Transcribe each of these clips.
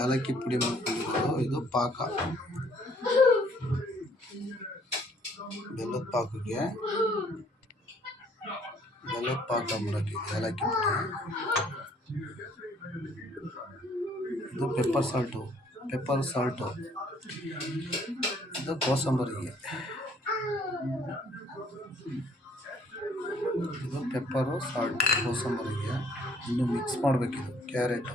ಏಲಕ್ಕಿ ಪುಡಿ ಮಾಡ್ಕೊಂಡಿರೋದು. ಇದು ಪಾಕ. ಬೆಲ್ಲದ ಪಾಕಕ್ಕೆ ಬೆಲ್ಲದ ಪಾಕ ಮಾಡೋಕ್ಕೆ ಏಲಕ್ಕಿ ಪುಡಿ. ಇದು ಪೆಪ್ಪರ್ ಸಾಲ್ಟು ಪೆಪ್ಪರ್ ಸಾಲ್ಟು ಇದು ಕೋಸಂಬರಿಗೆ. ಇದು ಪೆಪ್ಪರು ಸಾಲ್ಟು ಕೋಸಂಬರಿಗೆ. ಇನ್ನು ಮಿಕ್ಸ್ ಮಾಡಬೇಕಿದು. ಕ್ಯಾರೆಟು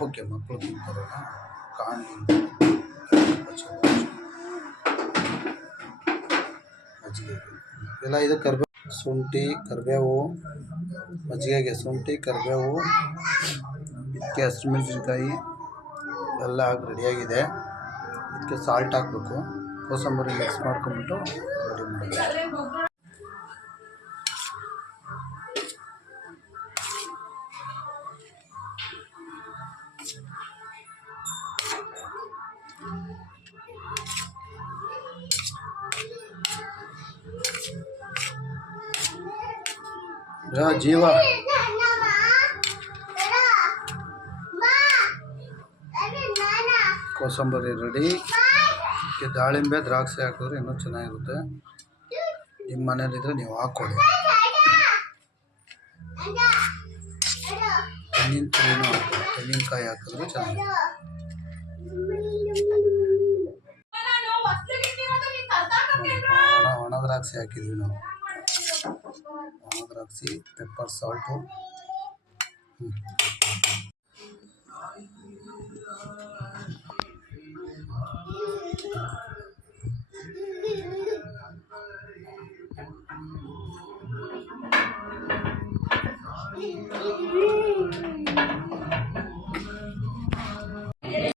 ಹಬ್ಬಕ್ಕೆ ಮಕ್ಕಳು ತಿಂತಾರಲ್ಲ ಕಾಣಿ ಎಲ್ಲ ಇದು ಕರ್ಬೇ ಶುಂಠಿ, ಕರಿಬೇವು, ಮಜ್ಜಿಗೆಗೆ ಶುಂಠಿ, ಕರಿಬೇವು, ಇದಕ್ಕೆ ಹಸಿಮೆಣಸಿನ್ಕಾಯಿ, ಎಲ್ಲ ಹಾಕಿ ರೆಡಿಯಾಗಿದೆ. ಇದಕ್ಕೆ ಸಾಲ್ಟ್ ಹಾಕಬೇಕು. ಕೋಸಂಬರಿ ಮಿಕ್ಸ್ ಮಾಡ್ಕೊಂಬಿಟ್ಟು ರೆಡಿ ಮಾಡಬೇಕು ಜೀವ. ಕೋಸಂಬರಿ ರೆಡಿ. ದಾಳಿಂಬೆ ದ್ರಾಕ್ಷಿ ಹಾಕಿದ್ರೆ ಇನ್ನೂ ಚೆನ್ನಾಗಿರುತ್ತೆ. ನಿಮ್ಮ ಮನೇಲಿದ್ರೆ ನೀವು ಹಾಕ್ಕೊಳ್ಳಿ. ತೆಂಗಿನ ತುರಿನೂ ತೆಂಗಿನಕಾಯಿ ಹಾಕಿದ್ರೆ ಚೆನ್ನಾಗಿರುತ್ತೆ. ದ್ರಾಕ್ಷಿ ಹಾಕಿದ್ವಿ ನಾವು ಒಣ ದ್ರಾಕ್ಷಿ ಪೆಪ್ಪರ್ ಸಾಲ್ಟು